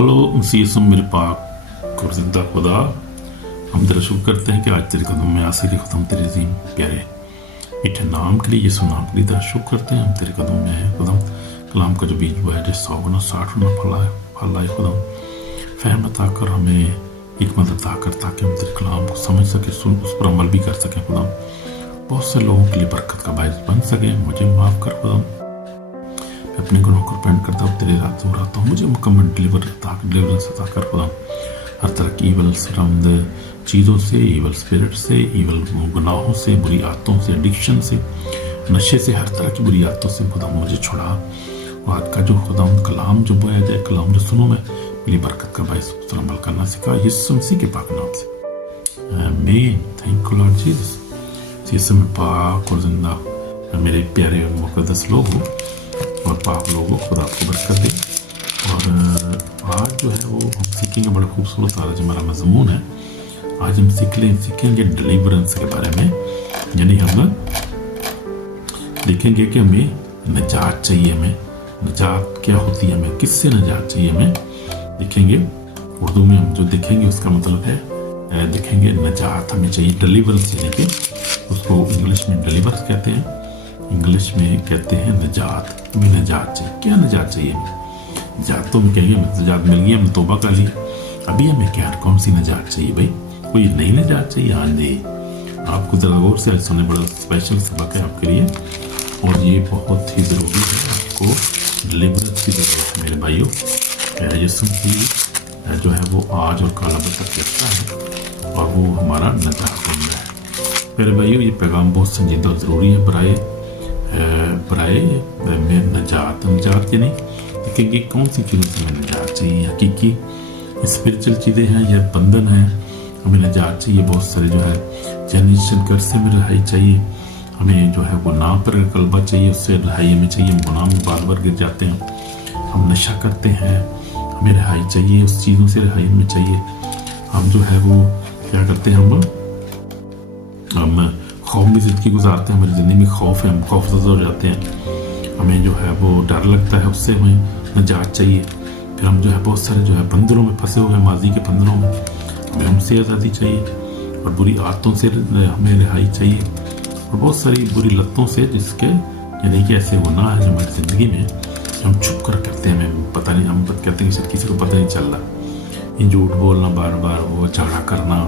Hello सीसम मेरे पाक और जिंदा खुदा, हम तेरा शुक्र करते हैं कि आज तेरे कदम में आसिर खुदा हम तेरे अजीम प्यारे मीठे नाम के लिए यीशु नाम के लिए तेरा शुक्र करते हैं। हम तेरे कदम में हैं खुदा। कलाम का जो बीज हुआ है जो 100 गुना 60 गुना फल आए खुदा। फहम अता कर, हमें हिकमत अता कर ताकि हम तेरे कलाम को समझ सके, सुन उस पर अमल भी कर सकें खुदा। बहुत से लोगों के लिए बरकत का बायस बन सके। मुझे माफ़ कर खुदा, अपने गुनों को रिपेंट करता हूँ, तेरे रात दूर आता हूँ। मुझे मुकम्मल डिलीवरेंस अता कर खुदा, हर तरह की ईवल सरमद चीज़ों से, ईवल स्पिरिट से, ईवल गुनाहों से, बुरी आदतों से, एडिक्शन से, नशे से, हर तरह की बुरी आदतों से खुदा मुझे छुड़ा। और आज का जो खुदा कलाम जो बोया जाए, कलाम जो सुनो मैं, मेरी बरकत का बायस उस पर अमल करना सिखा यीशु मसीह के पाक नाम से, आमीन। Thank you Lord Jesus. यीशु में पाक और जिंदा मेरे प्यारे मुकद्दस लोगों और पाक लोगों, खुदा आपको बरकत दे। और आज जो है वो हम सीखेंगे, बड़ा खूबसूरत आज हमारा मजमून है। आज हम सीखेंगे डिलीवरेंस के बारे में, यानी हम देखेंगे कि हमें निजात चाहिए। हमें निजात क्या होती है, हमें किससे निजात चाहिए, हमें देखेंगे। उर्दू में हम जो देखेंगे उसका मतलब है देखेंगे निजात हमें चाहिए, डिलीवरेंस यानी कि उसको इंग्लिश में डिलीवरेंस कहते हैं, इंग्लिश में कहते हैं निजात। हमें निजात चाहिए। क्या निजात चाहिए हमें? निजात तो हम कहेंगे निजात मिल गई, हमने तौबा कर ली। अभी हमें क्या कौन सी निजात चाहिए भाई? कोई नई निजात चाहिए? हाँ जी, आपको ज़रा गौर से आज सुने, बड़ा स्पेशल सबक है आपके लिए और ये बहुत ही ज़रूरी है। आपको डिलीवरेंस की ज़रूरत है मेरे भाइयों। यीशु मसीह जो है वो आज और कल अब तक कहता है और वो हमारा निजात बंदा है मेरे भाइयों। ये पैगाम बहुत संजीदा और ज़रूरी है। बराए में निजात यानी देखेंगे कौन सी चीज़ों से हमें निजात चाहिए। हकीकी स्पिरिचुअल चीज़ें हैं या बंधन हैं, हमें निजात चाहिए। बहुत सारे जो है जनरेशन कर से हमें रिहाई चाहिए। हमें जो है गुनाह पर कल्बा चाहिए, उससे रिहाई हमें चाहिए। हम गुनाह में बार बार गिर जाते हैं, हम नशा करते हैं, हमें रिहाई चाहिए। उस चीज़ों से रिहाई हमें चाहिए। हम जो है वो क्या करते हैं, हम खौफ में ज़िंदगी गुजारते हैं। हमारी ज़िंदगी में खौफ है, हम खौफज़दा हो जाते हैं। हमें जो है वो डर लगता है, उससे हमें निजात चाहिए। फिर हम जो है बहुत सारे जो है बंधनों में फंसे हुए हैं, माजी के बंधनों में, हमें उनसे आज़ादी चाहिए। और बुरी आदतों से हमें रिहाई चाहिए और बहुत सारी बुरी लतों से, जिसके यानी कि ऐसे गुनाह है हमारी ज़िंदगी में हम छुप कर करते हैं, हमें पता नहीं, हम कहते हैं कि किसी को पता नहीं चल रहा। ये झूठ बोलना, बार बार वो झगड़ा करना,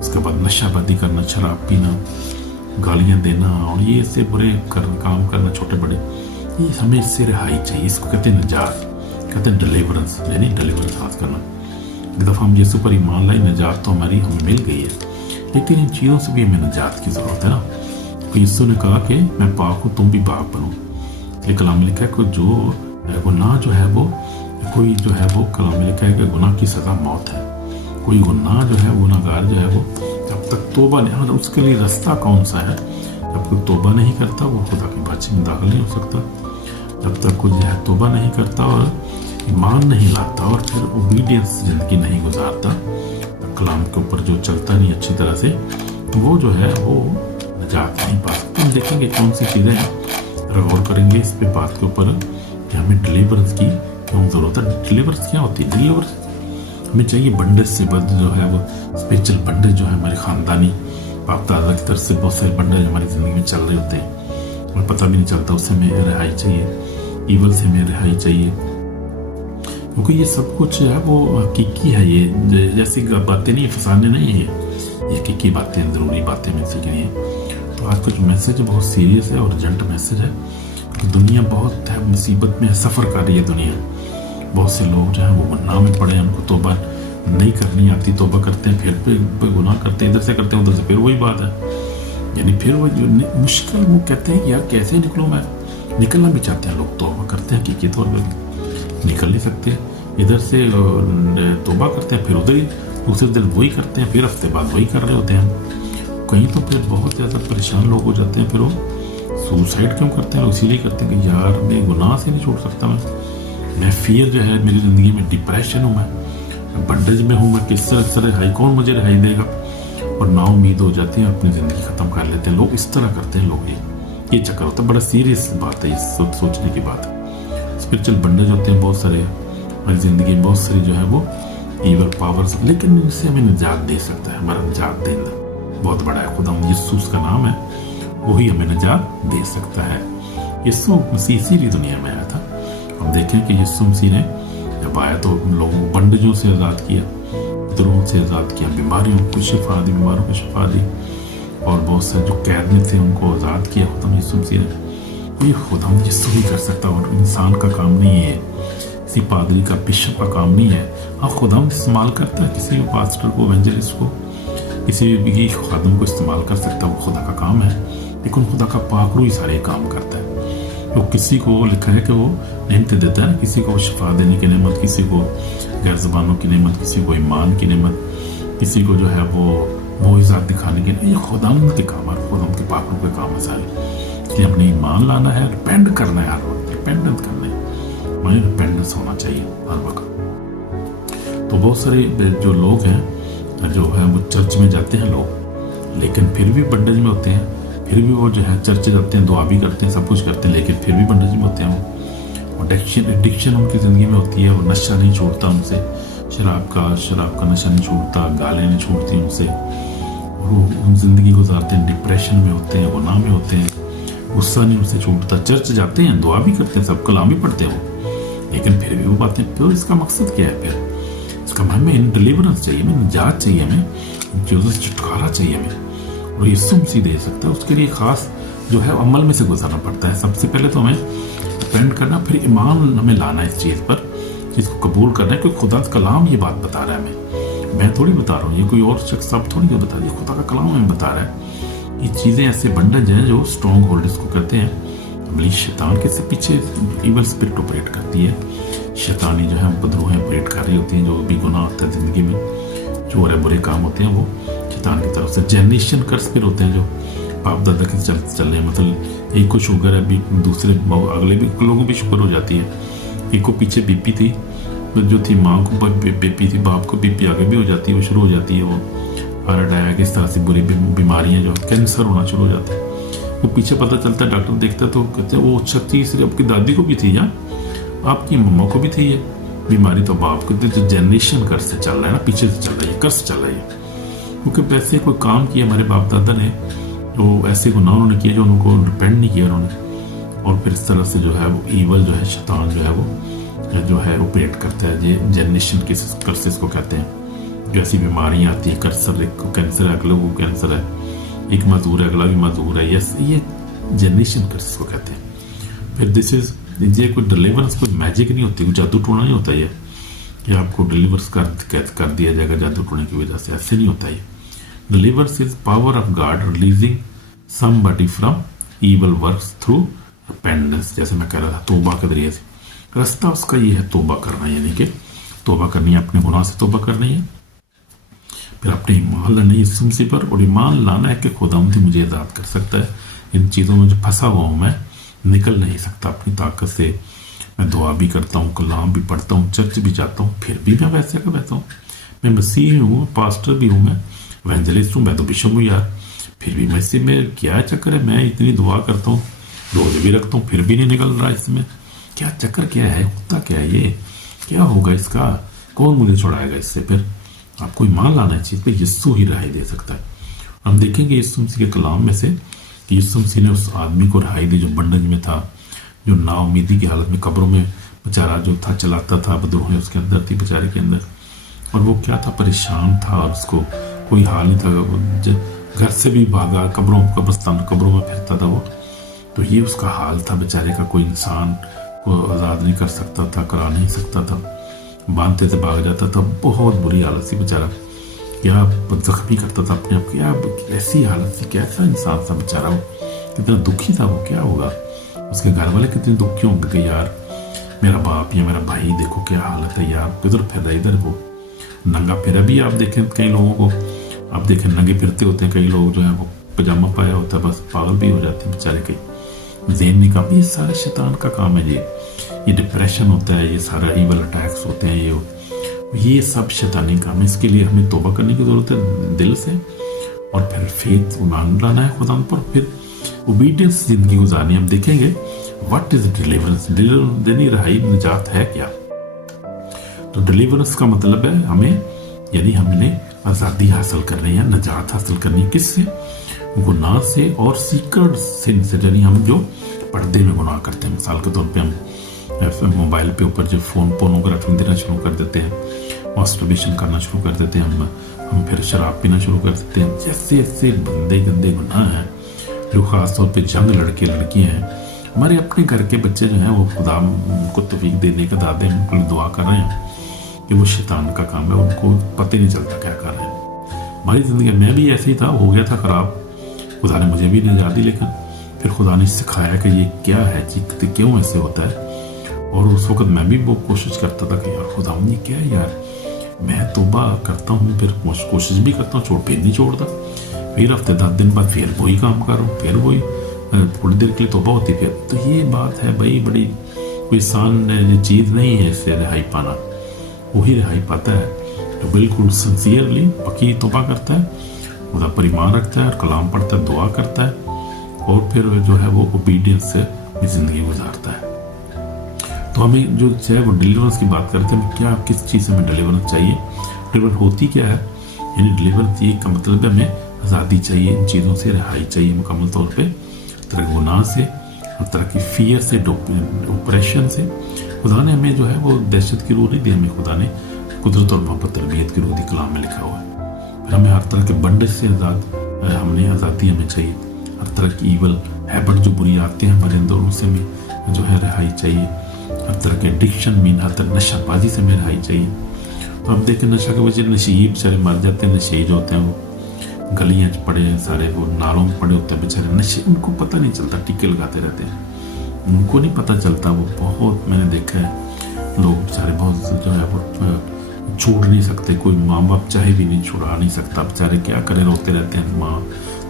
उसके बाद नशाबंदी करना, शराब पीना, गालियाँ देना और ये ऐसे बुरे काम करना छोटे बड़े, ये हमें इससे रिहाई चाहिए। इसको कहते हैं निजात, कहते हैं डिलीवरेंस, यानी डिलीवरेंस हासिल करना। एक दफ़ा हम यीशु पर ईमान लाई, निजात तो हमारी हमें मिल गई है, लेकिन इन चीज़ों से भी हमें निजात की ज़रूरत है ना। तो यीशु ने कहा कि मैं पाक हूँ, तुम भी पाक बनो। ये कलाम लिखा है कि जो गुनाह जो है वो कोई जो है वो कलाम में लिखा है कि गुनाह की सज़ा मौत है। कोई गुनाह जो है गुनाहगार जो है वो जब तक तौबा नहीं, हाँ उसके लिए रास्ता कौन सा है? जब कोई तौबा नहीं करता वो खुदा की बातचीत में दाखिल नहीं हो सकता। जब तक कोई जो है तौबा नहीं करता और ईमान नहीं लाता और फिर ओबीडियंस ज़िंदगी नहीं गुजारता, कलाम के ऊपर जो चलता नहीं अच्छी तरह से, वो जो है वो निजात नहीं पा सकता। हम देखेंगे कौन सी चीज़ें हैं, गौर करेंगे इस पे बात के ऊपर कि हमें डिलीवरेंस की क्यों ज़रूरत है। डिलीवरेंस क्या होती है? डिलीवरेंस हमें चाहिए बंडेज से। बंद जो है वो स्पिरिचुअल बंडेज जो है हमारे ख़ानदानी बाप दादा की तरफ से बहुत सारे बंडेज हमारी ज़िंदगी में चल रहे होते हैं, हमें पता भी नहीं चलता। उससे हमें रिहाई चाहिए, ईवल से हमें रिहाई चाहिए, क्योंकि ये सब कुछ है वो हकीकी है। ये जैसी बातें नहीं, फसाने नहीं है, ये हकीकी बातें, ज़रूरी बातें में से गिनी है। तो आज का जो मैसेज है बहुत सीरियस है और अर्जेंट मैसेज है, क्योंकि दुनिया बहुत है मुसीबत में, सफ़र कर रही है दुनिया। बहुत से लोग जो हैं वो गुनाह में पड़े हैं, उनको तौबा नहीं करनी आती, तौबा करते हैं फिर गुनाह करते हैं, इधर से करते हैं उधर से, फिर वही बात है। यानी फिर वो मुश्किल, वो कहते हैं कि यार कैसे निकलूँ मैं? निकलना भी चाहते हैं लोग, तौबा करते हैं हकीकी तौर पर निकल नहीं सकते। इधर से तौबा करते हैं, फिर उधर ही दूसरे दिन वही करते हैं, फिर हफ्ते बाद वही कर रहे होते हैं। कहीं तो फिर बहुत ज़्यादा परेशान लोग हो जाते हैं, फिर वो सुसाइड क्यों करते हैं? इसीलिए करते हैं कि यार मैं गुनाह से नहीं छोड़ सकता, मैं फियर जो है मेरी ज़िंदगी में, डिप्रेशन हूँ, मैं बंडेज में हूँ, मैं किस तरह रिहाई, कौन मुझे रिहाई देगा? और ना उम्मीद हो जाती है, अपनी ज़िंदगी ख़त्म कर लेते हैं लोग। इस तरह करते हैं लोग, ये चक्कर होता है। बड़ा सीरियस बात है, ये सोचने की बात है। स्पिरिचुअल बंडेज होते हैं बहुत सारे, हमारी ज़िंदगी में बहुत सारी जो है वो ईवल पावर्स, लेकिन इनसे हमें निजात दे सकता है। हमारा निजात देना बहुत बड़ा है। खुदा यीशु उसका नाम है, वही हमें निजात दे सकता है। यीशु मसीह इसीलिए दुनिया में आया था। हम देखें कि यीशु मसीह ने जब आया तो लोगों को बंधनों से आज़ाद किया, द्रोह से आज़ाद किया, बीमारियों को शिफा दी, बीमारों को शिफा दी, और बहुत से जो कैद में थे उनको आज़ाद किया खुदा यीशु मसीह ने। ये खुदा यीशु ही कर सकता, और इंसान का काम नहीं है, किसी पादरी का, बिशप का काम नहीं है। हाँ, खुदा इस्तेमाल करता है किसी भी पास्टर को, एवेंजलिस्ट को, किसी भी खादम को इस्तेमाल कर सकता है, वो खुदा का काम है। लेकिन खुदा का पाकरू ही सारे काम करता है। वो किसी को लिखा है कि वो नेमत देता है, किसी को शिफा देने की नेमत, किसी को गैर ज़बानों की नेमत, किसी को ईमान की नेमत, किसी को जो है वो मोइज़ात दिखाने के लिए। ये खुदावंद के काम है, खुदावंद के पाकरू के काम है सारे। इसलिए हमने ईमान लाना है, रिपेंड करना है, हर वक्त रिपेंडेंस करना है, हमारी रिपेंडेंस होना चाहिए हर वक्त। तो बहुत सारे जो लोग हैं जो है वो चर्च में जाते हैं लोग, लेकिन फिर भी बंडेज में होते हैं, फिर भी वो जो है चर्च जाते हैं, दुआ भी करते हैं, सब कुछ करते हैं, लेकिन फिर भी बंडेज में होते हैं। वो एडिक्शन उनकी ज़िंदगी में होती है, वो नशा नहीं छूटता उनसे, शराब का नशा नहीं छूटता, गालें नहीं छूटती उनसे, वो ज़िंदगी गुजारते हैं, डिप्रेशन में होते हैं, गुनाह में होते हैं, गुस्सा नहीं उनसे छूटता। चर्च जाते हैं, दुआ भी करते हैं, सब कलाम भी पढ़ते हैं वो, लेकिन फिर भी वो बातें। तो इसका मकसद क्या है? फिर इसका हमें डिलीवरेंस चाहिए, हमें निजात चाहिए, हमें इन चीज़ों से छुटकारा चाहिए हमें, और यीशु मसीह दे सकता है। उसके लिए खास जो है अमल में से गुजरना पड़ता है। सबसे पहले तो हमें डिपेंड करना, फिर ईमान हमें लाना है इस चीज़ पर, जिसको कबूल करना है, क्योंकि खुदा का कलाम ये बात बता रहा है हमें। मैं थोड़ी बता रहा हूँ, ये कोई और शख्स आप थोड़ी बता रही है, खुदा का कलाम हमें बता रहा है। ये चीज़ें ऐसे बंडज हैं जो स्ट्रॉन्ग होल्ड इसको कहते हैं। अमली शैतान के से पीछे इवल स्पिरिट ऑपरेट करती है, शैतानी जो है बदरूहें ऑपरेट कर रही होती हैं। जो भी गुनाह होता है ज़िंदगी में, जो बुरे काम होते हैं, वो शैतान की तरफ से। जनरेशन कर्स फिर होते हैं जो बाप दादा के चल रहे हैं, मतलब एक को शुगर है, भी दूसरे अगले भी लोगों की शुगर हो जाती है। एक को पीछे बीपी थी, जो थी माँ को बीपी थी, बाप को बीपी आगे भी हो जाती है, वो शुरू हो जाती है, वो हार्ट अटैक, इस तरह से बुरी बीमारियां, जो कैंसर होना शुरू हो जाता है। वो पीछे पता चलता है, डॉक्टर देखता है तो कहते हैं वो शक्ति सिर्फ आपकी दादी को भी थी, या आपकी मम्मा को भी थी ये बीमारी, तो बाप को जो जनरेशन कर्स से चल रहा है ना, पीछे से चल रहा है, कर्स चल रहा है। क्योंकि वैसे कोई काम किया हमारे बाप दादा ने, तो ऐसे गुनाह उन्होंने किए जो उनको डिपेंड नहीं किया उन्होंने, और फिर इस तरह से जो है वो ईवल जो है, शैतान जो है वो जो है ऑपरेट करता है। ये जनरेशन कर्सेस को कहते हैं। जो ऐसी बीमारियाँ आती हैं, कैंसर, एक को कैंसर है, अगले को कैंसर है, एक मजदूर है, अगला भी मजदूर है, ये जनरेशन कर्सेस को कहते हैं। फिर दिस इज ये कोई डिलीवरेंस, कोई मैजिक नहीं होती, कोई जादू टोना नहीं होता ये कि आपको डिलीवर्स कर दिया जाएगा जादू टोने की वजह से, ऐसे नहीं होता ये। Delivers is power of God releasing somebody from evil works through repentance. जैसे मैं कह रहा था, तौबा के जरिए से रास्ता उसका ये है तौबा करना, यानी कि तौबा करनी है, अपने गुनाह से तौबा करनी है, फिर अपने ईमान लाना है यीशु मसीह पर, और ईमान लाना है कि खुदावंद मुझे आज़ाद कर सकता है। इन चीज़ों में जो फंसा हुआ हूँ, मैं निकल नहीं सकता अपनी ताकत से। मैं दुआ भी करता हूँ, कलाम भी पढ़ता हूँ, चर्च भी जाता हूँ, फिर भी मैं वैसे का वैसा हूँ। मैं मसीह हूँ, पास्टर भी हूँ, मैं एवेंजलिस्ट हूँ, मैं तो बिशप हूँ यार, फिर भी मैं इससे में क्या चक्कर है? मैं इतनी दुआ करता हूँ, रोज़े भी रखता हूँ, फिर भी नहीं निकल रहा इसमें। क्या चक्कर, क्या है, होता क्या है, ये क्या होगा इसका? कौन मुझे छुड़ाएगा इससे? फिर आपको ईमान लाना है चीज़ पे, यीशु ही राय दे सकता है। हम देखेंगे यीशु मसीह के कलाम में से कि यीशु मसीह ने उस आदमी को रहाई दी जो बंधन में था, जो नाउमीदी की हालत में कब्रों में बेचारा जो था चलाता था, बदरूहें उसके अंदर थी बेचारे के अंदर, और वो क्या था, परेशान था, और उसको कोई हाल नहीं था, घर से भी भागा, कब्रों में फिरता था वो। तो ये उसका हाल था बेचारे का, कोई इंसान को आज़ाद नहीं कर सकता था, करा नहीं सकता था, बांधते से भाग जाता था, बहुत बुरी हालत थी बेचारा, क्या जख्मी करता था अपने आप, क्या ऐसी हालत थी, कैसा इंसान था बेचारा, वो कितना दुखी था, वो क्या होगा, उसके घर वाले कितने दुखी होंगे कि यार मेरा बाप या मेरा भाई देखो क्या हालत है यार, किधर फिर रहा, इधर वो नंगा फिर। अभी आप देखें कई लोगों को, आप देखें नंगे फिरते होते हैं, कई लोग जो है वो पजामा पाया होता है, बस पागल भी हो जाते हैं बेचारे, कई ज़हन नहीं काम। ये सारा शैतान का काम है, ये डिप्रेशन होता है, ये सारा ईवल अटैक्स होते हैं, ये सब शैतानी काम है। इसके लिए हमें तौबा करने की ज़रूरत है दिल से, और फिर फेथ ईमान लाना है खुदा पर, फिर ओबीडियंस जिंदगी गुजारनी। हम देखेंगे व्हाट इज डिलीवरेंस, यानी रहाई निजात है क्या। तो डिलीवरेंस का मतलब है हमें, यानी हमने आज़ादी हासिल करनी है, नजात हासिल करनी है। किससे? गुनाह से और सीक्रेट सिन से, यानी हम जो पर्दे में गुनाह करते हैं। मिसाल के तौर पे हम मोबाइल पे ऊपर जो पोर्नोग्राफी देना शुरू कर देते हैं, मास्टरबेशन करना शुरू कर देते हैं, हम फिर शराब पीना शुरू कर देते हैं। जैसे ऐसे गंदे गंदे गुनाह हैं जो ख़ास तौर पे जंग लड़के लड़कियाँ हैं, हमारे अपने घर के बच्चे जो हैं वो खुदा उनको तौफीक देने के दादे उनको दुआ कर रहे हैं कि वो शैतान का काम है, उनको पता ही नहीं चलता क्या कर रहे हैं। हमारी ज़िंदगी में भी ऐसे ही था, हो गया था ख़राब, खुदा ने मुझे भी निजात दी, लेकिन फिर खुदा ने सिखाया कि ये क्या है, चीखते क्यों ऐसे होता है। और उस वक्त मैं भी वो कोशिश करता था कि यार खुदा ये क्या है यार, मैं तौबा करता हूँ, फिर कोशिश भी करता हूँ, फिर नहीं छोड़ता, फिर हफ्ते 10 दिन बाद फिर वही काम कर रहा हूँ, फिर वही थोड़ी देर के लिए तौबा होती फिर। तो ये बात है भाई, बड़ी कोई आसान चीज़ नहीं है इससे रिहाई पाना। वही रिहाई पाता है तो बिल्कुल सिंसियरली पक्की तौबा करता है, खुदा पर ईमान रखता है, कलाम पढ़ता है, दुआ करता है, और फिर जो है वो ओबीडियंस से अपनी ज़िंदगी गुजारता है। तो हमें जो है वो डिलीवरेंस की बात करते हैं, क्या किस चीज़ से हमें डिलीवरेंस चाहिए, डिलीवरेंस होती क्या है, यानी डिलीवरेंस ये का मतलब है हमें आज़ादी चाहिए, इन चीज़ों से रिहाई चाहिए मुकम्मल तौर पे, तरह गुनाह से और तरह की फियर से, ऑपरेशन से। खुदा ने हमें जो है वो दहशत की रूह नहीं दी, हमें खुदा ने कुदरत और मोहब्बत तरबियत की रूह दी, कलाम में लिखा हुआ है। फिर हमें हर तरह के बंदिश से हमने आज़ादी हमें चाहिए, हर तरह की ईवल हैबिट जो बुरी आते हैं हमारे अंदर उनसे हमें जो है रिहाई चाहिए, हर तरह के एडिक्शन में, हर तरह नशाबाजी से हमें रिहाई चाहिए। तो हम देखें नशा के वजह नशीब सारे मर जाते हैं, नशे जो होते हैं वो गलियाँ पड़े हैं, सारे वो नालों में पड़े होते हैं बेचारे नशे, उनको पता नहीं चलता, टीके लगाते रहते हैं, उनको नहीं पता चलता। वो बहुत मैंने देखा है, लोग बेचारे बहुत जो है वो छोड़ नहीं सकते, कोई माँ बाप चाहे भी नहीं छुड़ा नहीं सकता, बेचारे क्या करें, रोते रहते हैं, माँ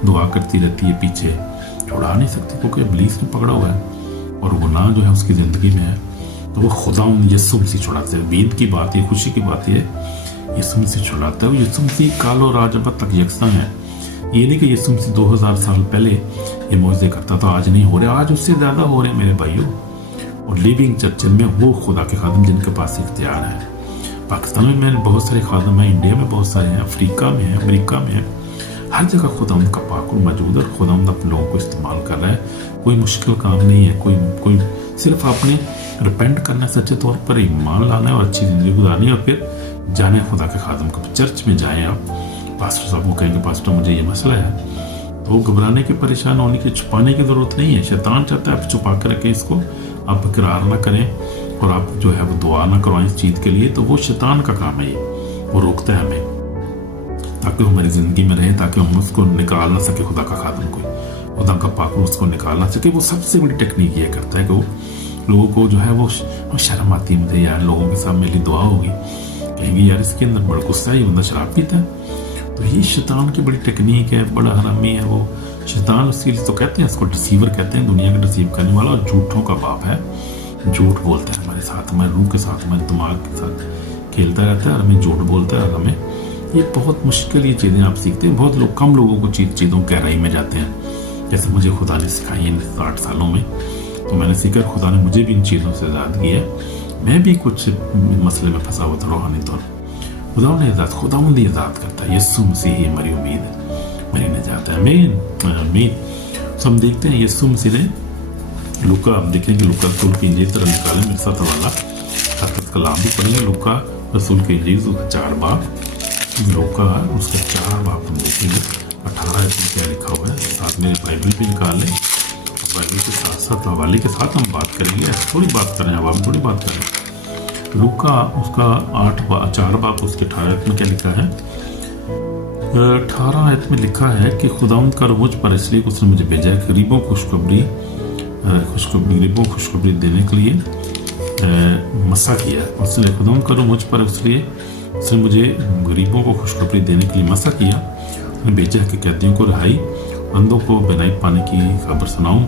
दुआ करती रहती है पीछे, छुड़ा नहीं सकती क्योंकि इब्लीस ने पकड़ा हुआ है और गुनाह जो है उसकी ज़िंदगी में है। तो वो खुदा यीशु मसीह छुड़ाते हैं। उम्मीद की बात, ये खुशी की बात है, यीशु मसीह छुड़ाता है। यीशु मसीह कालो राजबत तक यकसां है। ये नहीं कि यीशु मसीह 2000 साल पहले ये मौजूद करता था, आज नहीं हो रहे, आज उससे ज़्यादा हो रहे मेरे भाइयों। और लिविंग चर्चन में वो खुदा के खादम जिनके पास इख्तियार है। पाकिस्तान में मैंने बहुत सारे खादम हैं, इंडिया में बहुत सारे हैं, अफ्रीका में है, अमेरिका में है, हर जगह खुदा का पाकुल मौजूद है, खुदा अपने लोगों को इस्तेमाल कर रहा है। कोई मुश्किल काम नहीं है, कोई सिर्फ आपने रिपेंट करना है, सच्चे तौर पर ईमान लाना है और अच्छी ज़िंदगी गुजारनी है, और फिर जाने खुदा के खादम को। चर्च में जाएं आप, पास्टर साहब को कहेंगे पास्टर मुझे ये मसला है, तो घबराने के, परेशान होने की, छुपाने की ज़रूरत नहीं है। शैतान चाहता है आप छुपा कर रखें इसको, आप इकरार ना करें और आप जो है वो दुआ ना करवाएं इस चीज़ के लिए, तो वो शैतान का काम है, ये वो रोकता है हमें ताकि वो हमारी ज़िंदगी में रहे, ताकि हम उसको निकाल ना सके, खुदा का खादम को, खुदा का पाकुल उसको निकाल ना सके। वो सबसे बड़ी टेक्निक ये करता है कि वो लोगों को जो है वो शर्म आती है, मुझे यार लोगों के सामने मेरी दुआ होगी, कहेंगे यार इसके अंदर बड़ा गुस्सा है, ये बंदा शराब पीता है। तो ये शैतान की बड़ी टेक्निक है, बड़ा हरामी है वो शैतान। इसीलिए तो कहते हैं इसको डिसीवर कहते हैं, दुनिया का डिसीव करने वाला और झूठों का बाप है। झूठ बोलता है हमारे साथ, हमारे रूह के साथ, हमारे दिमाग के साथ खेलता रहता है और हमें झूठ बोलता है। और हमें ये बहुत मुश्किल ये चीज़ें आप सीखते हैं। बहुत लोग, कम लोगों को चीज़ों गहराई में जाते हैं, जैसे मुझे खुदा ने सिखाई है 60 सालों में। तो मैंने सीखा, खुदा ने मुझे भी इन चीज़ों से आज़ाद किया। मैं भी कुछ मसले में फंसा हुआ था रूहानी तौर पर, खुदा ने आज़ाद करता है। यीशु मसीह ही हमारी उम्मीद है, मेरी निजात है। आमीन। तो हम देखते हैं यीशु मसीह ने लूका, आप देखेंगे लूका रसूल की इंजील तरह निकालें मेरे साथ हवाला, ताकत कलाम भी पढ़ेंगे। लूका रसूल की इंजील उसका 4 बाब, लूका उसके 4 बाब हम देखेंगे 18 में क्या लिखा हुआ है। साथ मेरे बाइबल भी निकाल लें, बाइबल के साथ साथ हवाले के साथ हम बात करेंगे, ऐसे थोड़ी बात करें, अब हम थोड़ी बात करें। लूका उसका 4 बाब उसके 18 में क्या लिखा है। 18 आयत में लिखा है कि खुदावंद का मुझ पर इसलिए उसने मुझे भेजा है, गरीबों को खुशखबरी देने के लिए मसा किया। उसने खुदावंद का मुझ पर इसलिए उसने मुझे गरीबों को खुशखबरी देने के लिए मसा किया। उसने भेजा कि कैदियों को रिहाई, अंधों को बिनाई पाने की खबर सुनाऊं,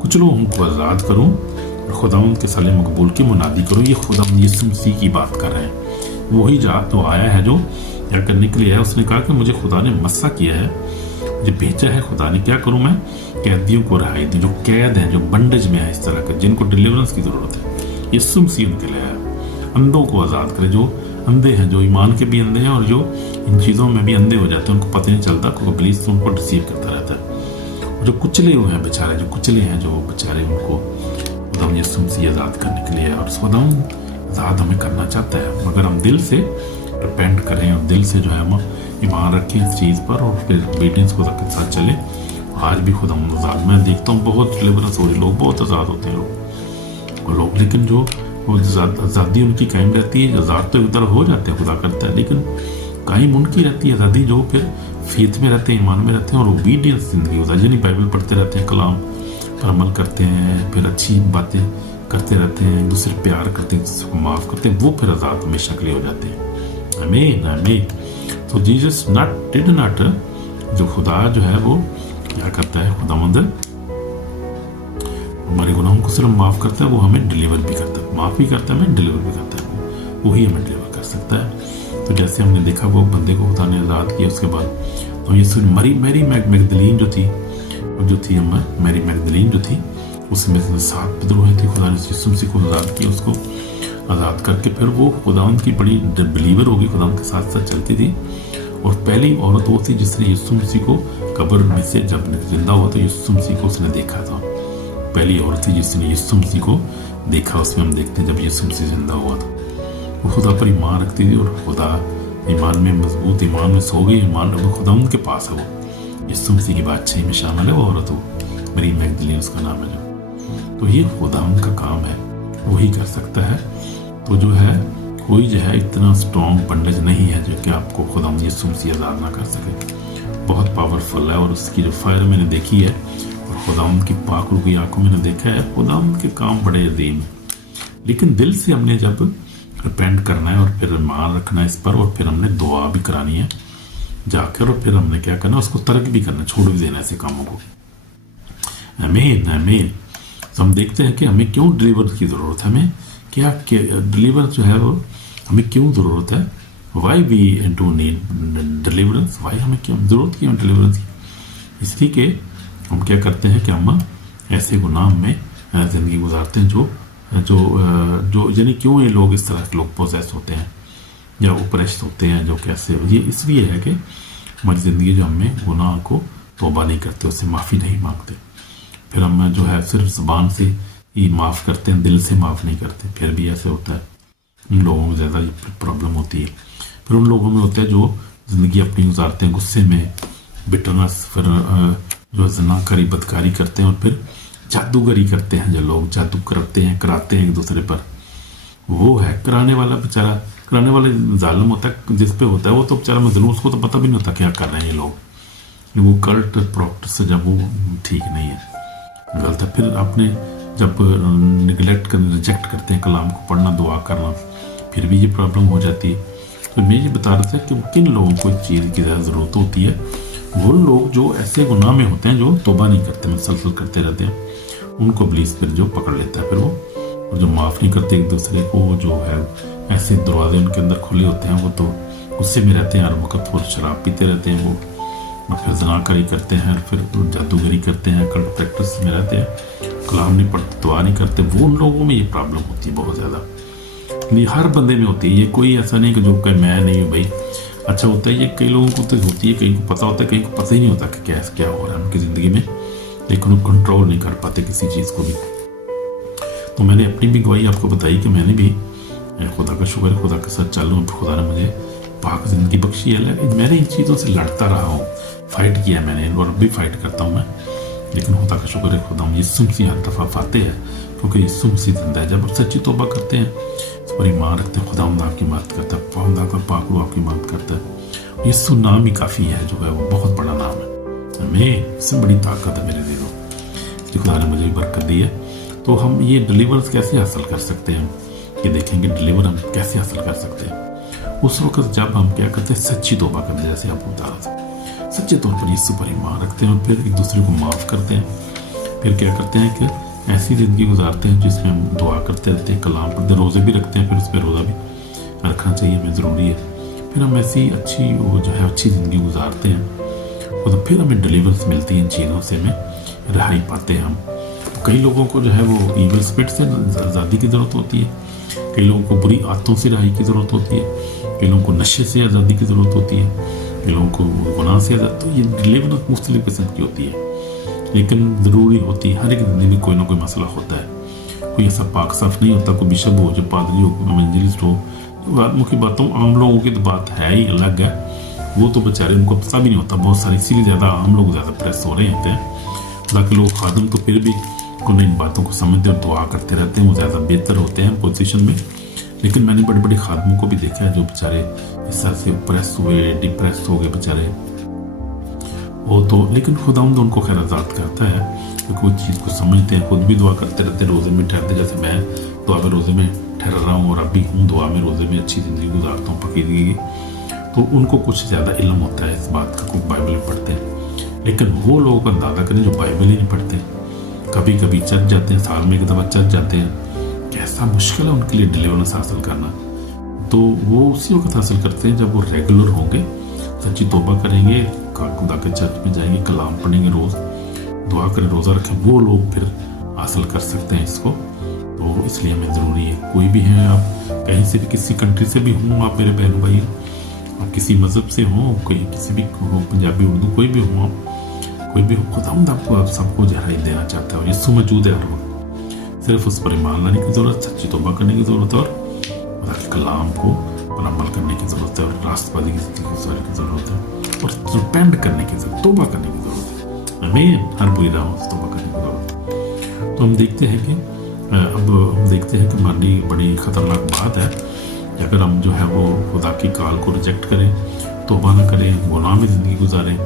कुचलों को आज़ाद करूं और खुदावंद के साले मकबूल की मुनादी करूं। ये खुदावंद यीशु मसीह की बात कर रहे हैं। वही जात तो आया है जो क्या करने के लिए है। उसने कहा कि मुझे खुदा ने मस्सा किया है, मुझे भेजा है खुदा ने, क्या करूं मैं, कैदियों को रिहाई दी, जो कैद हैं, जो बंडेज में है, इस तरह के जिनको डिलीवरेंस की ज़रूरत है, यीशु मसीह उनके लिए आया। اندھوں کو آزاد کرے، جو اندھے ہیں، جو ایمان کے بھی اندھے ہیں اور جو ان چیزوں میں بھی اندھے ہو جاتے ہیں، ان کو پتہ نہیں چلتا، کیونکہ ابلیس ان کو ڈسیو کرتا رہتا ہے۔ جو کچلے ہوئے ہیں بیچارے، جو کچلے ہیں، جو بیچارے، ان کو خداوند یسوع مسیح آزاد کرنے کے لیے، اور خداوند آزاد ہمیں کرنا چاہتا ہے مگر ہم دل سے ریپینٹ کریں اور دل سے جو ہے ہم ایمان رکھیں اس چیز پر اور پھر اوبیڈینس خدا کے ساتھ چلیں۔ آج بھی خداوند آزاد، میں دیکھتا ہوں بہت ڈیلیورنس ہو رہی، لوگ بہت آزاد ہوتے ہیں لوگ، لیکن جو وہ آزادی ان کی قائم رہتی ہے، آزاد تو ایک طرف ہو جاتے ہیں، خدا کرتا ہے، لیکن قائم ان کی رہتی ہے آزادی جو پھر فیتھ میں رہتے ہیں، ایمان میں رہتے ہیں اور اوبیڈینس زندگی گزارتے ہیں، یعنی بائبل پڑھتے رہتے ہیں، کلام پر عمل کرتے ہیں، پھر اچھی باتیں کرتے رہتے ہیں، ایک دوسرے پیار کرتے ہیں، ایک دوسرے کو معاف کرتے ہیں، وہ پھر آزاد ہمیشہ کے لیے ہو جاتے ہیں۔ آمین آمین۔ تو جیسس ڈڈ ناٹ، جو خدا جو ہے وہ کیا کرتا ہے، خداوند ہمارے گناہوں کو صرف معاف کرتا ہے، وہ ہمیں ڈلیور بھی کرتا ہے، معاف بھی کرتا ہے، ہمیں ڈلیور بھی کرتا ہے، وہی ہمیں ڈلیور کر سکتا ہے۔ تو جیسے ہم نے دیکھا وہ بندے کو خدا نے آزاد کیا، اس کے بعد تو یہ میری میگدلین جو تھی میری میگدلین جو تھی، اس میں 7 بدروہیں تھی، خدا نے یسوع مسیح کو آزاد کیا، اس کو آزاد کر کے پھر وہ خداوند کی بڑی بلیور ہوگی، خداوند کے ساتھ ساتھ چلتی تھی، اور پہلی عورت وہ تھی جس نے یسوع مسیح کو قبر میں سے جب زندہ ہوا تو یسوع مسیح کو اس نے دیکھا تھا، پہلی عورت تھی جس نے یسوع مسیح کو دیکھا۔ اس میں ہم دیکھتے ہیں جب یسوع مسیح زندہ ہوا تھا، وہ خدا پر ایمان رکھتی تھی اور خدا ایمان میں مضبوط، ایمان میں سو گئی، ایمان وہ خداوند کے پاس ہے، وہ یسوع مسیح کی بادشاہی میں شامل ہے، وہ عورت ہو میری میگدلین اس کا نام ہے جو۔ تو یہ خداوند کا کام ہے، وہی کر سکتا ہے۔ تو جو ہے کوئی جو ہے اتنا اسٹرانگ بنڈیج نہیں ہے جو کہ آپ کو خداوند یسوع مسیح آزاد نہ کر سکے، بہت پاورفل ہے، اور اس کی جو فائر میں نے دیکھی ہے اور خداوند کی پاک روح کی آنکھوں میں نے دیکھا ہے، خداوند کے کام بڑے عظیم ہیں، لیکن دل سے ہم نے جب ریپینٹ کرنا ہے اور پھر ایمان رکھنا ہے اس پر، اور پھر ہم نے دعا بھی کرانی ہے جا کر، اور پھر ہم نے کیا کرنا ہے، اس کو ترک بھی کرنا، چھوڑ بھی دینا ایسے کاموں کو۔ آمین آمین۔ تو ہم دیکھتے ہیں کہ ہمیں کیوں ڈلیورنس کی ضرورت ہے، ہمیں کیا ڈلیورنس جو ہے وہ ہمیں کیوں ضرورت ہے، why we do need deliverance, why ہمیں کیوں ضرورت کی ڈلیورنس کی، اس لیے کہ ہم کیا کرتے ہیں کہ ہم ایسے گناہ میں زندگی گزارتے ہیں جو یعنی کیوں یہ لوگ اس طرح کے لوگ پوزیس ہوتے ہیں یا اوپریس ہوتے ہیں، جو کیسے، یہ اس لیے ہے کہ ہماری زندگی جو ہمیں گناہ کو توبہ نہیں کرتے، اس سے معافی نہیں مانگتے، پھر ہم جو ہے صرف زبان سے ہی معاف کرتے ہیں، دل سے معاف نہیں کرتے، پھر بھی ایسے ہوتا ہے، ان لوگوں میں زیادہ پرابلم ہوتی ہے۔ پھر ان لوگوں میں ہوتا ہے جو زندگی اپنی گزارتے ہیں غصے میں، بٹرنس، پھر جو زنا کاری، بدکاری کرتے ہیں، اور پھر جادوگری کرتے ہیں، جو لوگ جادو کراتے ہیں ایک دوسرے پر، وہ ہے کرانے والا بیچارہ، کرانے والا ظالم ہوتا ہے، جس پہ ہوتا ہے وہ تو بیچارہ مظلوم، اس کو تو پتہ بھی نہیں ہوتا کیا کر رہے ہیں یہ لوگ، وہ کلٹ پریکٹس سے جب وہ ٹھیک نہیں ہے، غلط ہے۔ پھر آپ نے جب نگلیکٹ ریجیکٹ کرتے ہیں کلام کو پڑھنا، دعا کرنا، پھر بھی یہ پرابلم ہو جاتی ہے۔ تو میں یہ بتا رہا تھا کہ کن لوگوں کو اس چیز کی زیادہ ضرورت ہوتی ہے، وہ لوگ جو ایسے گناہ میں ہوتے ہیں، جو توبہ نہیں کرتے، مسلسل کرتے رہتے ہیں، ان کو ابلیس پھر جو پکڑ لیتا ہے، پھر وہ، اور جو معاف نہیں کرتے ایک دوسرے کو، جو ہے ایسے دروازے ان کے اندر کھلے ہوتے ہیں، وہ تو غصے میں رہتے ہیں ہر وقت، وہ شراب پیتے رہتے ہیں، وہ اور پھر زنا کاری کرتے ہیں، پھر جادوگری کرتے ہیں، کلٹ پریکٹس میں رہتے ہیں، کلام نہیں پڑھتے، دعا نہیں کرتے، وہ ان لوگوں میں یہ پرابلم ہوتی ہے بہت زیادہ، یہ ہر بندے میں ہوتی ہے، یہ کوئی ایسا نہیں کہ جو کہ میں نہیں ہوں بھائی، اچھا ہوتا ہے یہ کئی لوگوں کو تو ہوتی ہے، کئی کو پتہ ہوتا ہے، کئی کو پتہ ہی نہیں ہوتا کہ کیا ہو رہا ہے ان کی زندگی میں، لیکن وہ کنٹرول نہیں کر پاتے کسی چیز کو بھی۔ تو میں نے اپنی بھی گواہی آپ کو بتائی کہ میں نے بھی، خدا کا شکر ہے، خدا کے ساتھ چالوں، خدا نے مجھے پاک زندگی بخشی ہے، لیکن میں نے ان چیزوں سے لڑتا رہا ہوں، فائٹ کیا میں نے، اور بھی فائٹ کرتا ہوں میں، لیکن خدا کا شکر ہے، خدا یسوع مسیح ہر دفعہ فاتح ہے، کیونکہ یسوع مسیح زندہ ہے۔ جب آپ سچی توبہ کرتے ہیں، اس پر ایمان رکھتے ہیں، خداوند آپ کی مدد کرتا ہے، خداوند کا پاک روح آپ کی مدد کرتا ہے۔ یسوع نام ہی کافی ہے، جو ہے وہ بہت بڑا نام ہے، ہمیں اس سے بڑی طاقت ہے میرے دلوں، اس لیے خدا نے مجھے برکت دی ہے۔ تو ہم یہ ڈلیورنس کیسے حاصل کر سکتے ہیں، یہ دیکھیں گے ڈلیور ہم کیسے حاصل کر سکتے ہیں۔ اس وقت جب ہم کیا کرتے ہیں، سچی توبہ کرتے ہیں، جیسے آپ کو بتا رہا تھا، سچے طور پر یسوع پر ایمان رکھتے ہیں، اور پھر ایک دوسرے کو معاف کرتے ہیں، پھر کیا کرتے ہیں کہ ایسی زندگی گزارتے ہیں جس میں ہم دعا کرتے رہتے ہیں، کلام پڑھتے ہیں، روزے بھی رکھتے ہیں، پھر اس پہ روزہ بھی رکھنا چاہیے، ہمیں ضروری ہے۔ پھر ہم ایسی اچھی وہ جو ہے اچھی زندگی گزارتے ہیں، اور تو پھر ہمیں ڈلیورنس ملتی ہے، ان چیزوں سے ہمیں رہائی پاتے ہیں ہم۔ کئی لوگوں کو جو ہے وہ ایول اسپرٹ سے آزادی کی ضرورت ہوتی ہے، कई लोगों को बुरी आदतों से रहाई की ज़रूरत होती है, कई लोगों को नशे से आज़ादी की ज़रूरत होती है, कई लोगों को गुनाह से आज़ादी। तो ये डिलीवरेंस मुख्तलिफ किस्म की होती है, लेकिन ज़रूरी होती है। हर एक ज़िंदगी में कोई ना कोई मसला होता है, कोई ऐसा पाक साफ नहीं होता, कोई बिशप हो, जो पादरी हो, कोई एवेंजलिस्ट हो। आदमों की बातों, आम लोगों की तो बात है ही अलग है, वो तो बेचारे उनको पता भी नहीं होता बहुत सारी, इसीलिए ज़्यादा आम लोग ज़्यादा प्रेस हो रहे होते हैं। बाकी लोग खादम तो फिर भी उन इन बातों को समझते और दुआ करते रहते हैं, वो ज़्यादा बेहतर होते हैं पोजीशन में। लेकिन मैंने बड़े बड़े खादमों को भी देखा है जो बेचारे इस तरह से प्रेस हुए, डिप्रेस हो गए बेचारे, वो तो, लेकिन खुदावंद उनको खैर आज़ाद करता है, क्योंकि वो चीज़ को समझते हैं, खुद भी दुआ करते रहते हैं, रोज़े में ठहरते, जैसे मैं दुआ में रोज़े में ठहर रहा हूँ और अभी हूँ दुआ में रोज़े में अच्छी ज़िंदगी गुजारता हूँ पकीदगी की। तो उनको कुछ ज़्यादा इल्म होता है इस बात का, कोई बाइबल पढ़ते हैं। लेकिन वो लोग अंदाज़ा करें जो बाइबल ही नहीं पढ़ते, कभी कभी चर्च जाते हैं, साल में एक दफ़ा चर्च जाते हैं, कैसा मुश्किल है उनके लिए डिलीवरेंस हासिल करना। तो वो उसी वक्त हासिल करते हैं जब वो रेगुलर होंगे, सच्ची तौबा करेंगे, खुदा के चर्च में जाएंगे, कलाम पढ़ेंगे, रोज़ दुआ करें, रोज़ा रखें, वो लोग फिर हासिल कर सकते हैं इसको। तो इसलिए हमें ज़रूरी है, कोई भी हैं आप, कहीं से भी, किसी कंट्री से भी हों आप मेरे बहन भाई, आप किसी मज़हब से हों, कोई किसी भी हो, पंजाबी उर्दू कोई भी हो, आप कोई भी हो, खुदावंद आपको आप सबको गहराई देना चाहता है और यीशु मौजूद है हर वक्त। सिर्फ उस पर ईमान लाने की ज़रूरत, सच्ची तौबा करने की ज़रूरत है, और खुदा के कलाम को पर अमल करने की ज़रूरत है, और रास्तबाजी की ज़िंदगी गुजारने की ज़रूरत है, और रिपेंट करने की ज़रूरत, तौबा करने की ज़रूरत है। हमें हर बुरी राहों से तौबा करने की ज़रूरत है। तो हम देखते हैं कि अब हम देखते हैं कि हमारी बड़ी ख़तरनाक बात है कि अगर हम जो है वो खुदा की कॉल को रिजेक्ट करें, तौबा ना करें, गुनाह में ज़िंदगी गुजारें,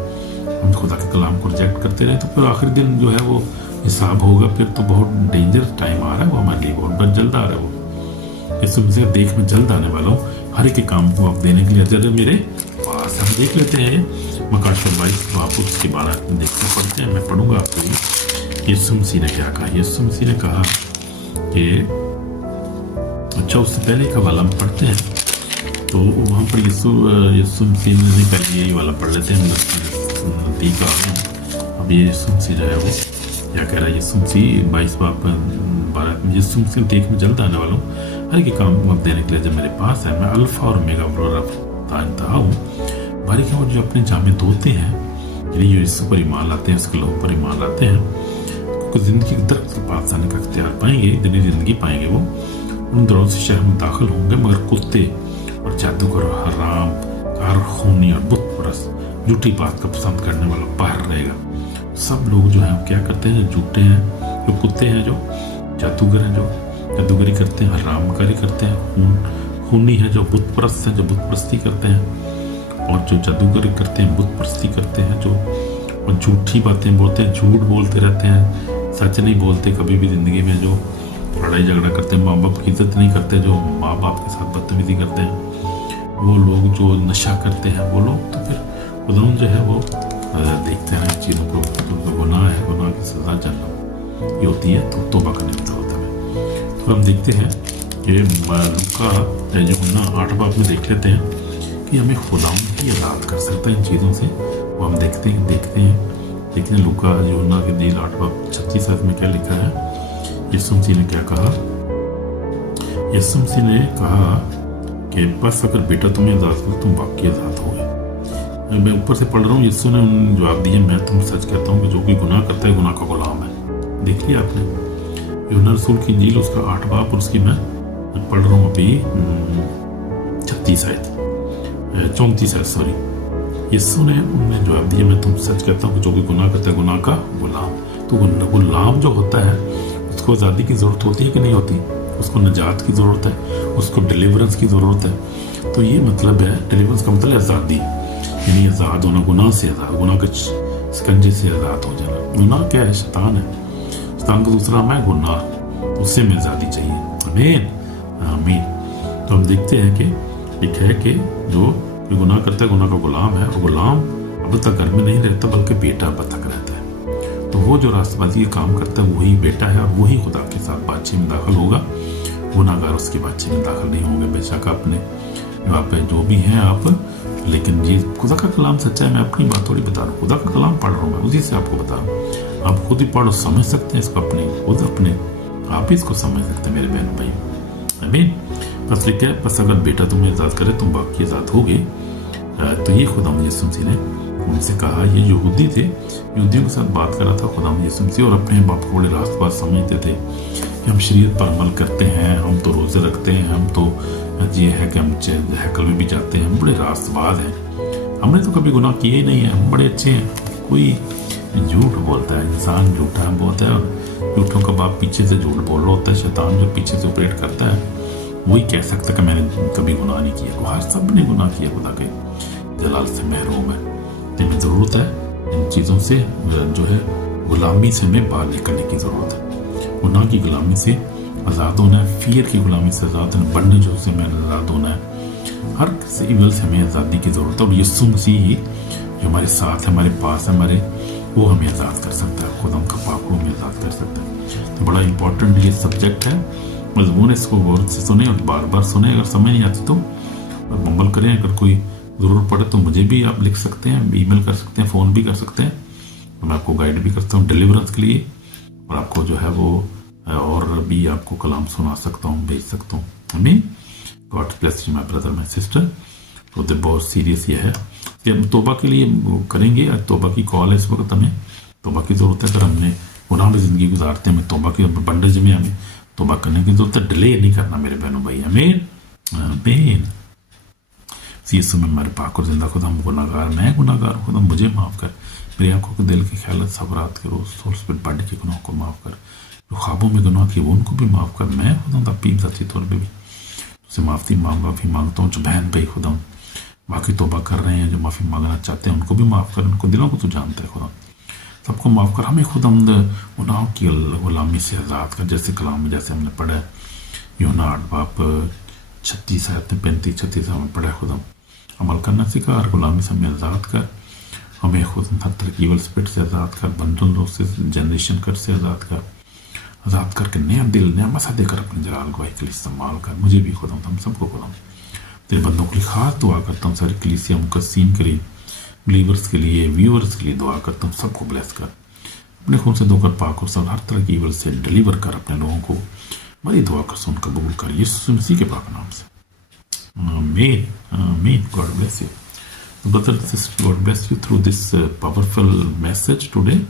हम खुदा के कलाम को रिजेक्ट करते रहे, तो फिर आखिरी दिन जो है वो हिसाब होगा। फिर तो बहुत डेंजर टाइम आ रहा है वो हमारे लिए, बहुत जल्द आ रहा है वो। इस मुझे देख में जल्द आने वाला हूँ, हर एक के काम को आप देने के लिए अजर है मेरे पास। हम देख लेते हैं मकाशर 22 बाप उसके बारे में देखते पढ़ते हैं, मैं पढ़ूंगा आपको। यीशु मसीह ने क्या कहा? यीशु मसीह ने कहा कि अच्छा, उससे पहले का वाला हम पढ़ते हैं, तो वहाँ पर यीशु मसीह ने पहले यही वाला पढ़ लेते हैं, नज़दीक आ गए। अब ये यीशु मसीह जो है वो क्या कह रहा है? यीशु मसीह 22 बाप 12 में, यीशु मसीह देख में जल्द आने वाला हूँ, हर एक काम को देने के लिए जब मेरे पास है। मैं अल्फा और ओमेगा रफ्ता हूँ, बारीक और जो अपने जामे धोते हैं, यानी जो यीशु पर ईमान लाते हैं, उसके लोग पर ईमान लाते हैं, क्योंकि ज़िंदगी के दरख्त के पास जाने का इख्तियार पाएंगे, इतनी ज़िंदगी पाएंगे वो। उन दरवाज़े से शहर में दाखिल होंगे, मगर कुत्ते और जादूगर, हराम कार, खूनी और बुत परस्त, झूठी बात का पसंद करने वाला बाहर रहेगा। सब लोग जो है क्या करते हैं? झूठे हैं, जो कुत्ते हैं, जो जादूगर हैं, जो जादूगरी करते हैं, हरामकारी करते हैं, खूनी है, जो बुत परस्त हैं, जो बुत परस्ती करते हैं, और जो जादूगरी करते हैं, बुत परस्ती करते हैं, जो और झूठी बातें बोलते हैं, झूठ बोलते रहते हैं, सच नहीं बोलते कभी भी ज़िंदगी में, जो लड़ाई झगड़ा करते हैं, माँ बाप की इज्जत नहीं करते, जो माँ बाप के साथ बदतमीजी करते हैं, वो लोग जो नशा करते हैं, वो लोग, तो फिर खुदावंद जो है वो देखते हैं चीज़ों को, तो गुनाह है, गुनाह की सज़ा जन्नत ये होती है, तो तौबा करने की ज़रूरत है। तो हम देखते हैं कि लूका यूहन्ना 8 बाब में देख लेते हैं कि हमें खुदावंद ही आज़ाद कर सकता है इन चीज़ों से। वो हम देखते हैं लूका यूहन्ना के इंजील 8 बाब 36 में क्या लिखा है? यीशु मसीह ने क्या कहा? यीशु मसीह ने कहा कि बस अगर बेटा तुम्हें आज़ाद कर, तुम बाकी आज़ाद हो गए। मैं ऊपर से पढ़ रहा हूँ, यीशु ने उन्हें जवाब दिया, मैं तुम्हें सच कहता हूँ कि जो कोई गुनाह करता है, गुनाह का गुलाम है। देख लिया आपने यूहन्ना रसूल की इंजील उसका 8 बाब, और उसकी मैं पढ़ रहा हूँ अभी 36 आयत 34 आयत, सॉरी। यीशु ने उन्हें जवाब दिया, मैं तुम सच कहता हूँ कि जो कोई गुनाह करता है, गुनाह का गुलाम। तो गुलाम जो होता है उसको आज़ादी की ज़रूरत होती है कि नहीं होती? उसको नजात की ज़रूरत है, उसको डिलीवरेंस की ज़रूरत है। तो ये मतलब है, डिलीवरेंस का मतलब आज़ादी, यानी आज़ाद होना, गुनाह से आज़ाद, गुनाह के स्कंजे से आज़ाद हो जाना। गुनाह क्या है? शैतान है, शैतान का दूसरा नाम है गुनाह, उससे में आज़ादी चाहिए। आमीन आमीन। तो हम देखते हैं कि लिखा है कि जो गुनाह करता है, गुनाह का गुलाम है, और गुलाम अब तक घर में नहीं रहता, बल्कि बेटा अब तक रहता है। तो वो जो रास्तबाजी का काम करता है वही बेटा है, और वही खुदा के साथ बातचीत में दाखिल होगा। गुनाहगार उसकी बातचीत में दाखिल नहीं होंगे। बेशक आपने आप जो भी हैं आप, लेकिन ये खुदा का कलाम सच्चा है। मैं अपनी बात थोड़ी बता रहा हूँ, खुदा का कलाम पढ़ रहा हूँ, मैं उसी से आपको बता रहा हूँ। आप खुद ही पढ़ो, समझ सकते हैं इसको, अपने खुद अपने आप ही इसको समझ सकते हैं मेरे बहन भाई। आमीन। बस लिखा है, बस अगर बेटा तुम्हें आज़ाद करे तुम बाकी आज़ाद होगे। तो ये खुदा यीशु मसीह ने उनसे कहा। ये यहूदी थे, यहूदियों के साथ बात कर रहा था खुदा यीशु मसीह, और अपने बाप को बड़े रास्तबाज समझते थे कि हम शरीयत पर अमल करते हैं, हम तो रोज़े रखते हैं, हम तो ये है कि हम हैकल में भी जाते हैं, हम बड़े रास्तबाज हैं, हमने तो कभी गुनाह किए ही नहीं है, हम बड़े अच्छे हैं। कोई झूठ बोलता है, इंसान झूठा बोलता है, और झूठों का बाप पीछे से झूठ बोल रहा होता है। शैतान जो पीछे से ऑपरेट करता है वही कह सकता है कि मैंने कभी गुनाह नहीं किया। हर सब ने गुनाह किया, खुदा के जलाल से महरूम है। हमें ज़रूरत है इन चीज़ों से जो है गुलामी से हमें बाहर निकलने की ज़रूरत है। गुनाह की गुलामी से आज़ाद होना है, फियर की गुलामी से आज़ाद होना, बंडेजों से हमें आज़ाद होना है। हर किसी इवल से हमें आज़ादी की ज़रूरत है, और यीशु मसीह ही जो हमारे साथ है, हमारे पास है, हमारे वो हमें आज़ाद कर सकता है, खुदा का पाक को हमें आज़ाद कर सकता है। तो बड़ा इंपॉर्टेंट ये सब्जेक्ट है, मजमून इसको गौर से सुने और बार बार सुने। अगर समझ नहीं आती तो अमल करें। अगर कोई ज़रूरत पड़े तो मुझे भी आप लिख सकते हैं, ईमेल कर सकते हैं, फ़ोन भी कर सकते हैं, तो मैं आपको गाइड भी करता हूँ डिलीवरेंस के लिए, और आपको जो है वो और भी आपको कलाम सुना सकता हूँ, भेज सकता हूँ। आमीन। God bless you my brother my sister. तो बहुत सीरियस ये है कि हम तौबा के लिए करेंगे। तौबा की कॉल है इस वक्त, हमें तौबा की ज़रूरत है। अगर हमने गुनाह में ज़िंदगी गुजारते हैं, हमें तौबा की बंडेज में हमें तौबा करने की ज़रूरत है। डिले नहीं करना मेरे बहनों भाई। आमीन आमीन। यीशु में हमारे पाक और जिंदा खुदा, हम गुनाहगार, मैं गुनाहगार, खुदा मुझे माफ़ कर। मेरी आंखों के दिल की ख्यालत सब्रात के रोज़ सोल पे बंड के गुनाहों को माफ़ कर। जो ख्वाबों में गुनाह किए वो उनको भी माफ़ कर। मैं खुदा अपनी ज़ाती तौर पर भी उससे माफ़ी मांगता हूँ। जो बहन भाई खुदा बाकी तौबा कर रहे हैं, जो माफ़ी मांगना चाहते हैं, उनको भी माफ़ कर। उनको दिलों को तो जानते हैं खुदा, सबको माफ़ कर। हमें खुदा गुनाहों की गुलामी से आज़ाद कर। जैसे कलाम में जैसे हमने पढ़ा है, यूहन्ना 8:36 35-36 हमें पढ़ा है, खुदा अमल करना सिखा और गुलामी से हमें आज़ाद कर। हमें खुद हर तरकीबल स्पिरिट से आज़ाद कर, बंधन से जनरेशन कर से आज़ाद करके नया दिल नया मसा देकर अपने जलाल गवाही के लिए इस्तेमाल कर। मुझे भी खुदा, हम सबको खुदा तेरे बंदों के लिए खास दुआ करता हूँ। सारी कलीसिया मुकस्सीन के लिए, बिलीवर्स के लिए, व्यूअर्स के लिए दुआ करता हूँ। सबको ब्लेस कर, अपने खून से धोकर पाक और सब हर तरह की ईवल से डिलीवर कर अपने लोगों को। हमारी दुआ कर सुन कबूल कर, यीशु मसीह के पाक नाम से। आमीन आमीन। God bless you brother sister, God bless you through this powerful message today.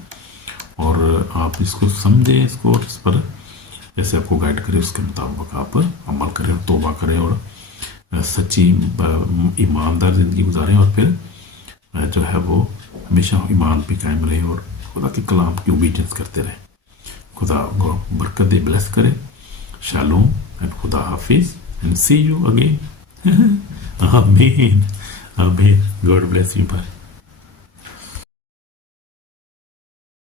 और आप इसको समझें, इसको और इस पर जैसे आपको गाइड करे उसके मुताबिक आप अमल करें, तौबा करें और सच्ची ईमानदार ज़िंदगी गुजारें, और फिर जो है वो हमेशा ईमान पे कायम रहे और खुदा के कलाम की ओबीडियंस करते रहे। खुदा बरकत दे, ब्लेस करे। शालोम एंड खुदा हाफिज एंड सी यू अगेन। आमीन आमीन। God bless you. बाय।